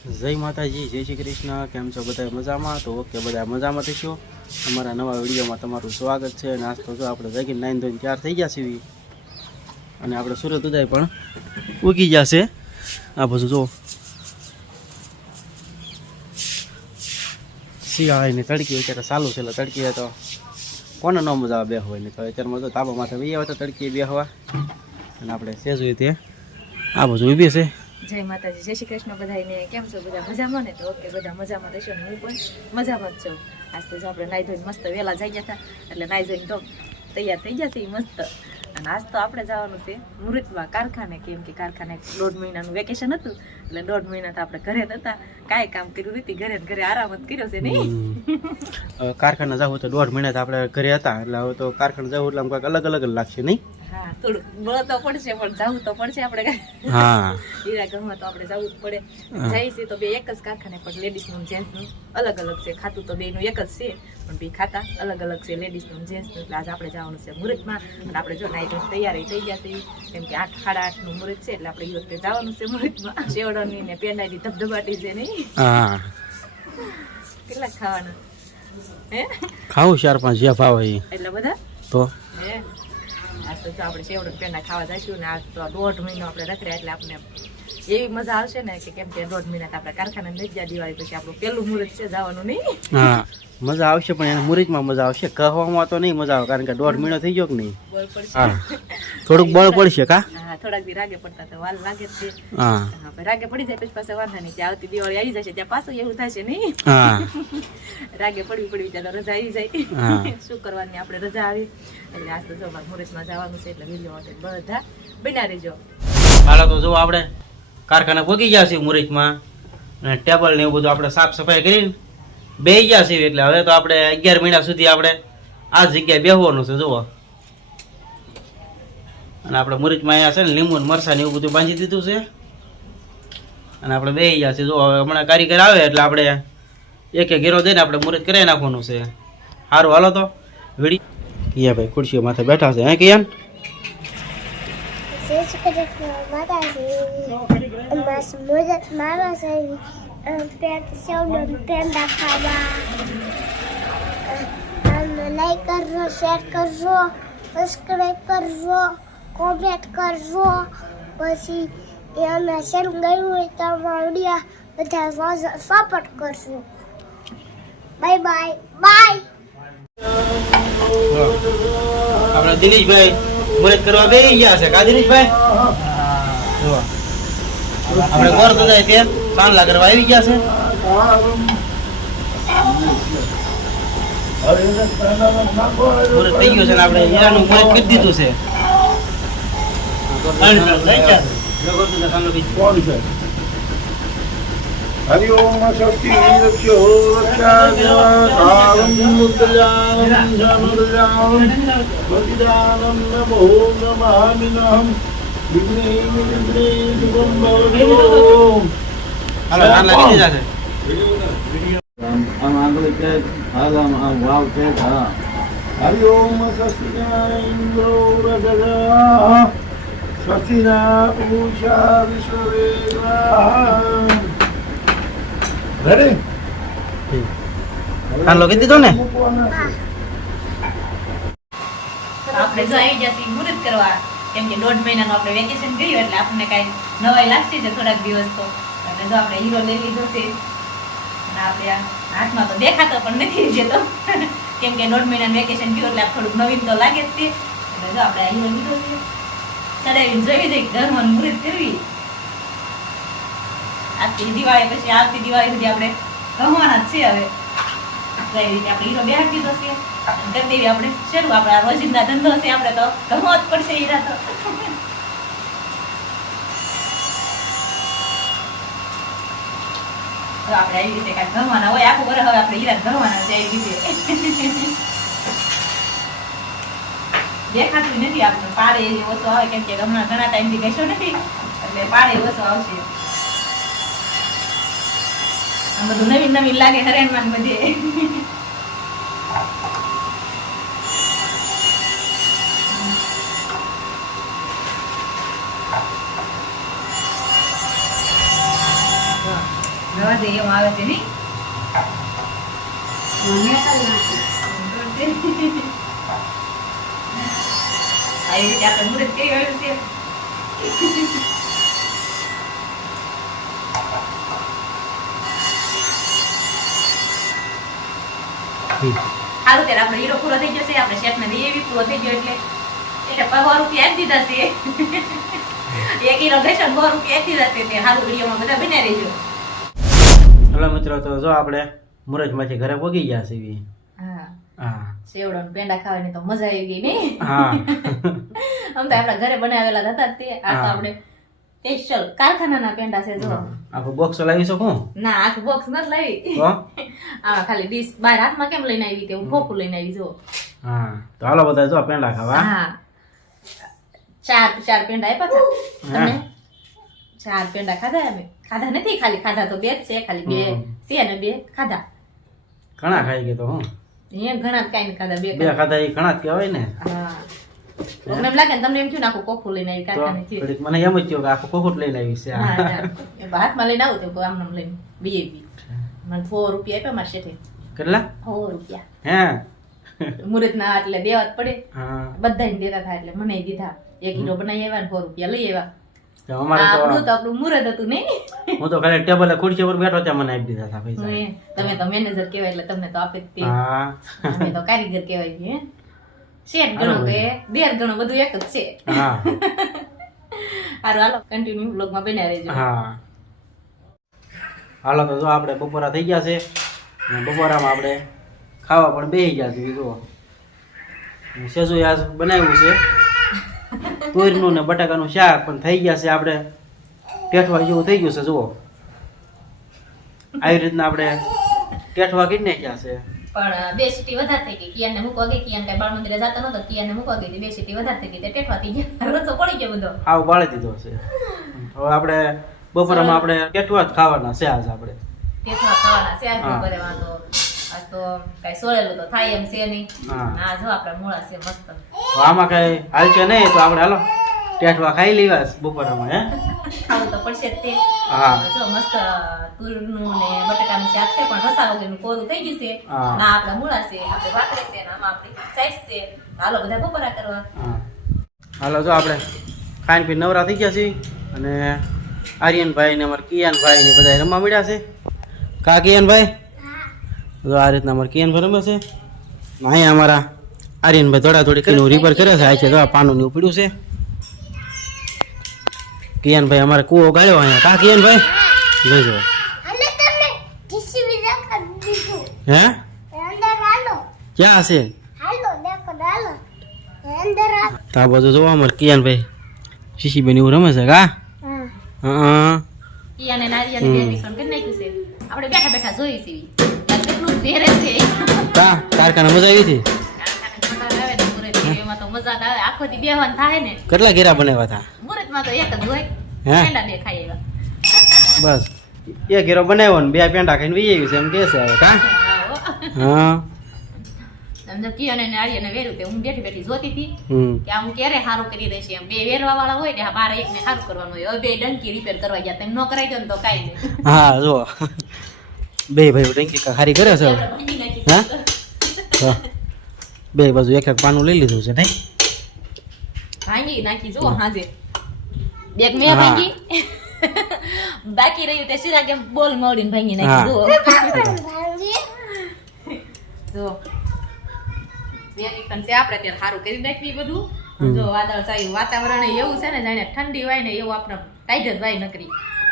જય માતાજી, જય શ્રી કૃષ્ણ. કેમ છો બધા મજામાં? તો ઓકે બધા મજામાં થશો અમારા નવા વિડીયોમાં તમારું સ્વાગત છે અને આજ તો જો આપણે જાગીને નાઈન ધોઈને ચાર થઈ ગયા છીએ. અને આપણે સુરત ઉદય પણ ઉગી છે. આ બધું જો શિયાળાની તડકી અત્યારે ચાલુ છે, એટલે તડકી તો કોને ન મજા આવે બેહવા નહીં તો અત્યારમાં તો તાબા માથે આવે તો તડકી બેહવા. અને આપણે સેજું તે આ બધું ઊભી છે. જય માતાજી, જય શ્રી કૃષ્ણ બધાને કેમ છો બધા મજામાં ને? તો ઓકે, બધા મજામાં રહેશો ને? હું પણ મજામાં જ છું. આજ તો આપણે નાઈ ધોઈને મસ્ત વહેલા જઈ ગયા હતા, એટલે નાઈ ધોઈને તો તૈયાર થઈ ગયા છે મસ્ત. અને આજ તો આપણે જવાનું છે મુહૂર્તમાં કારખાને, કેમ કે કારખાને દોઢ મહિનાનું વેકેશન હતું, એટલે દોઢ મહિના તો આપણે ઘરે જ હતા. કાંઈ કામ કર્યું નથી, ઘરે ઘરે આરામ જ કર્યો છે નહીં કારખાના જવું તો દોઢ મહિના તો આપણે ઘરે હતા, એટલે હવે તો કારખાના જવું એટલે આમ કંઈક અલગ અલગ લાગશે, નહીં? હા થોડુંક બળ તો પડશે પણ જવું તો પડશે આપણે હા. હીરા ગમવા તો આપણે જવું જ પડે. જાય છે તો બે એક જ કારખાને પણ લેડીઝનું જેન્ટ્સનું અલગ અલગ છે. ખાતું તો બેનું એક જ છે પણ બે ખાતા અલગ અલગ છે લેડીઝનું જેન્ટ્સનું એટલે આજે આપણે જવાનું છે મુહૂર્તમાં. અને આપણે જો નાઈ ધોઈને તૈયારી થઈ ગયા છે કેમ કે આઠ સાડા આઠનું મુહૂર્ત છે એટલે આપણે એ વખતે જવાનું છે મુહૂર્તમાં. શેવડોની ને પેંડાની ધબધબાટી છે નહીં કેટલા ખાવાના? હે? ખાવું ચાર પાંચ જે ભાવ એટલે બધા? તો? હે? આજ તો આપણે શેવડો પેંડા ખાવા જઈશું ને આજ દોઢ મહિનો આપણે રખડ્યા એટલે આપણે એવી મજા આવશે ને કે કેમ કે દોઢ મહિના આપણે કારખાના લઈ ગયા દિવાળી પછી આપણું પહેલું મુહૂર્ત છે જવાનું નહીં. હા મજા આવશે પણ એને મુરીજમાં મજા આવશે. કહેવામાં તો નહીં મજા આવે કારણ કે દોઢ મહિનો થઈ ગયો કે નહીં? હા. થોડુંક બળ પડશે કા? હા થોડાક દી રાગે પડતા તો વાલ લાગે છે. હા. રાગે પડી જાય પછી પાસે વાંધા નહીં. ત્યાં આવતી દિવાળી આવી જશે ત્યાં પાછું એવું થશે નહીં. હા. રાગે પડવી પડવી ત્યાં રજા આવી જાય. હા. શું કરવાની આપણે રજા આવી? એટલે આજ તો જો મુહૂર્તમાં જવાનું છે એટલે વીડિયો બધા બના રહેજો. હાલો તો જો આપણે. કારખાને પહોંચી ગયા છીએ મુરીજમાં અને ટેબલ ને એવું બધું આપણે સાફ સફાઈ કરીને બે ગયા છીએ એટલે હવે તો આપણે અગિયાર મહિના સુધી આપણે આ જગ્યાએ બેસવાનું છે, જુઓ. અને આપણે મુરીજમાં અહીંયા છે ને લીંબુ મરસા ને એવું બધું બાંધી દીધું છે. અને આપણે બે ગયા છીએ જો હવે હમણાં કારીગર આવે એટલે આપણે એક એક ઘેરો દઈને આપણે મુરત કરાવી નાખવાનું છે. સારું હાલો તો. વીડી કિયા ભાઈ, ખુરશીઓ માથે બેઠા છે. હે કિયાન? શ્રી કૃષ્ણ માતાજી બસ મુરત મારો છે પેટ સેવડો પેંડા ખાવા અને લાઈક કરજો શેર કરજો સબસ્ક્રાઈબ કરજો કોમેન્ટ કરજો પછી એ અમે શેર ગયું હોય તો વીડિયો બધા સપોર્ટ કરજો બાય બાય બાય આપણા દિનેશભાઈ મદદ કરવા બે ગયા છે કા દિનેશભાઈ જો. આપણે ગોર દાદા ત્યાં સાંજલા કરવા આવી ગયા છે. મુરત થઈ ગયું છે ને આપણે હીરાનું મુરત કરી દીધું છે. જો ગોર દાદા સાંજલો બીજું. હરિ ઓમ શક્તિ રક્ષો રક્ષાજ્ઞાનમ મુદ્રજાનમ જાનુરજાનમ પ્રતિદાનમ નમો નમામિનહમ હાલો આમ આગળ કે આમ આમ વાવ કે હા હરિ ઓમ સ્વસ્તિ ઇન્દ્રો રગજા સ્વસ્તિના ઉષા વિશ્વવેદા રેડી સાંજલો કરી દીધો ને આપણે જો આવી જશે મુહૂર્ત કરવા કેમ કે દોઢ મહિનાનું આપણે વેકેશન ગયું એટલે આપણને કાંઈ નવાઈ લાગશે છે થોડાક દિવસ તો. એટલે જો આપણે હીરો લઈ લીધો છે આપણે હાથમાં તો દેખાતો પણ નથી જતો કેમ કે દોઢ મહિનાનું વેકેશન ગયું એટલે થોડુંક નવીન તો લાગે જ છે. એટલે જો આપણે હીરો લીધો છે, ચડાવીને જોઈ દઈ ઘરમાં મુહૂર્ત કરવી આખી દિવાળી પછી આવતી દિવાળી સુધી આપણે રમવાના જ છે હવે. તો એવી રીતે આપણે હીરો દીધો છે. કરી આપણે શરૂ, આપણે રોજિંદા ધંધો છે, આપણે તો ગમો જ પડશે હીરા તો. આપણે આવી રીતે કાંઈક ગણવાના હોય, આખું બરાબર હવે આપણે હીરા ગણવાના છે એવી રીતે. દેખાતું નથી આપણે પાડે એ ઓછો આવે, કેમ કે હમણાં ઘણા ટાઈમથી ગઈશો નથી, એટલે પાડે ઓછો આવશે. બધું નવીન નવીન લાગે હરેણમાં બધે. રવા દઈએ આવે છે નહીં? આવી રીતે આપણે મુહૂર્ત કરી વાળું છે. સારું ત્યારે આપણે હીરો પૂરો થઈ જશે. આપણે શેઠને દઈએ પૂરો થઈ ગયો એટલે. એટલે સો રૂપિયા આપી દીધા છે. એક હીરો ગઈ સો રૂપિયા આપી દીધા છે. તે સારું વિડીયોમાં બધા બન્યા રહેજો. હલો મિત્રો તો જો આપણે મુરજમાંથી ઘરે પોગી ગયા છીએ હા. હા. સેવડો પેંડા ખાવાની તો મજા આવી ગઈ નહીં હા. આમ તો આપણા ઘરે બનાવેલા હતા તે. આ તો આપણે સ્પેશિયલ કારખાનાના પેંડા છે જો. આખો બોક્સ લાવી શકું ના આખું બોક્સ નથી લાવી. આ ખાલી ડીશ બાર હાથમાં કેમ લઈને આવી તે હું ખોખું લઈને આવી જો હા. તો હાલો બધા જો પેંડા ખાવા. હા. ચાર ચાર પેંડા આપ્યા હતા. તમે? ચાર પેંડા ખાધા અમે? ખાધા નથી ખાલી ખાધા તો બે જ છે ખાલી બે છે ને બે ખાધા. ઘણા ખાઈ ગયા તો હું. એ ઘણા કાઈ ને ખાધા બે બે ખાધા. એ ઘણા જ કહેવાય ને. હા. એમ લાગે ને તમને એમ થયું ને આખું કોખું લઈને આવી કારખાનેથી. ઘડીક મને એમ જ થયું કે આખું કોફું લઈને આવી છે. ના, માં હાથમાં લઈને આવું તો આમ નામ લઈને બીએ બી મને સો રૂપિયા આપ્યા મારા શેઠે. કેટલા? સો રૂપિયા. હે? મુહૂર્તના એટલે દેવા જ પડે. બધા દેતા થાય એટલે મને દીધા. એક કિલો બનાવી આવ્યા ને સો રૂપિયા લઈ આવ્યા. આપણું તો આપણું મુહૂર્ત હતું નહીં હું તો ખાલી ટેબલે ખુરશી પર બેઠો ત્યાં મને આપી દીધા હતા પૈસા. તમે તો મેનેજર કહેવાય એટલે તમને તો આપે જ હા. અમે તો કારીગર કહેવાય છે શેઠ ગણો કે દેર ગણો બધું એક જ છે. હા. હારું હાલો કન્ટિન્યુ બ્લોગમાં બન્યા રહેજો. હા. હાલો તો જો આપણે બપોરા થઈ ગયા છે. અને બપોરામાં આપણે ખાવા પણ બેસી ગયા છે જુઓ. સેજુ આજ બનાવ્યું છે. તુરનું ને બટાકાનું શાક પણ થઈ ગયા છે આપણે ટેઠવા જેવું થઈ ગયું છે જુઓ. આવી રીતના આપણે ટેઠવા કરી નાખ્યા છે. પણ બે સીટી વધારે થઈ ગઈ. કિયાને મૂકવા ગઈ કિયાન કઈ બાળ મંદિરે જતો નતો કિયાને મૂકવા ગઈ બે સીટી વધારે થઈ ગઈ. તે થઈ ગયા. રસો પડી ગયો બધો. આવું બાળી દીધો છે. હવે આપણે બપોરમાં આપણે ટેઠવા જ ખાવાના છે આજ આપણે. ટેટવા ખાવાના છે આજ બપોરે વાંધો. આજ તો કઈ સોળેલું તો થાય એમ છે નહીં. ના જો આપણે મૂળા છે મસ્ત. આમાં કઈ હાલશે નહીં તો આપણે હાલો. ટેઠવા ખાઈ લેવા છે હે? ખાવું તો પડશે જ તે. હા. જો મસ્ત તુરનું ને બટાકાનું શાક છે પણ રસા વગરનું કોરું થઈ ગયું છે. ના આપણા મૂળા છે આપણે છે ને આમાં આપણી સાઈઝ છે. હાલો બધા બપોરા કરવા. હાલો જો આપણે ખાઈને પીને નવરા થઈ ગયા છીએ. અને આર્યનભાઈ ને અમારા કિયાનભાઈ ને બધા રમવા મળ્યા છે. કા કિયાનભાઈ? જો આ રીતના અમારે કેન રમે છે. અહીંયા અમારા આર્યનભાઈ થોડા થોડી કરીને રિપેર કરે છે. આ છે જો આ પાનું ને એવું છે. કિયાનભાઈ અમારે કૂવો ગાળ્યો અહીંયા. કા કિયાનભાઈ? દેખાડી દીધું. હે? ક્યાં હશે? તા તો બધું જોવા અમારે કિયાનભાઈ. શીશીબેન એવું રમે છે કા? હા. હા આપણે બેઠા બેઠા જોઈ સીવી. કેટલું પહેરે છે. કા? કારખાના મજા આવી હતી? મજા આવે ને મુરત એમાં તો મજા જ આવે. આખો દી બેહવાન થાય ને. કેટલા ઘેરા બનાવ્યા હતા? મુરતમાં તો એક જ હોય. પેંડા બે ખાઈ આવ્યા. બસ. એક ઘેરો બનાવ્યો ને બે પેંડા ખાઈને વી આવ્યું છે એમ કે છે હવે. કા? હા, સમજો કિયાને ને આર્યને વેર્યું તે હું બેઠી બેઠી જોતી હતી કે આ હું ક્યારે સારું કરી દઈશ એમ. બે વેરવા વાળા હોય ને બાર એક ને સારું કરવાનું હોય. હવે બે ડંકી રિપેર કરવા ગયા. તેમ ન દો ને તો કાંઈ નહીં. હા જો બે ભાઈ ટંકી ખારી કરે છે હા? હા. બે બાજુ એક એક પાનું લઈ લીધું છે નહીં? ભાંગી નાખી જુઓ હાજે. બેગ મેં ભાંગી. બાકી રહ્યું તે સિરા કેમ બોલ મોડીને ભાંગી નાખી જુઓ. જો બે રિકન છે આપણે ત્યારે સારું કરી નાખવી બધું. જો વાદળ સાયું વાતાવરણ એવું છે ને જાણે ઠંડી હોય ને એવું આપણે ટાઈટ જ વાય નકરી.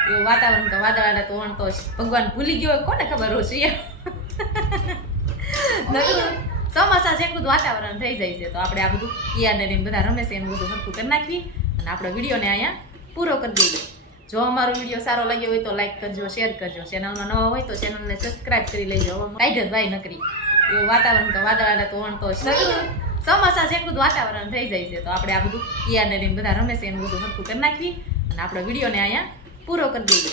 એવું વાતાવરણ તો વાદળાને તો વણ તો ભગવાન ભૂલી ગયો કોને ખબર હોય છે ચોમાસા જેટલું વાતાવરણ થઈ જાય છે. તો આપણે આ બધું કિયાને ને બધા રમે છે એનું બધું સરખું કરી નાખવી અને આપણો વિડીયોને અહીંયા પૂરો કરી દઈએ. જો અમારો વીડિયો સારો લાગ્યો હોય તો લાઈક કરજો શેર કરજો. ચેનલમાં નવા હોય તો ચેનલને સબસ્ક્રાઇબ કરી લેજો. ટાઈટ ભાઈ નકરી. એવું વાતાવરણ તો વાદળાને તો વણ તો ચોમાસા જેટલું વાતાવરણ થઈ જાય છે. તો આપણે આ બધું કિયાને ને બધા રમે છે એનું બધું સરખું કરી નાખવી અને આપણો વિડીયોને અહીંયા પૂરો કરી દઈએ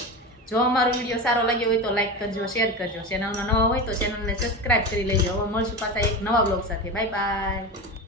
જો અમારો વીડિયો સારો લાગ્યો હોય તો લાઇક કરજો શેર કરજો. ચેનલમાં નવા હોય તો ચેનલને સબસ્ક્રાઈબ કરી લેજો. હવે મળશું પાછા એક નવા બ્લોગ સાથે. Bye bye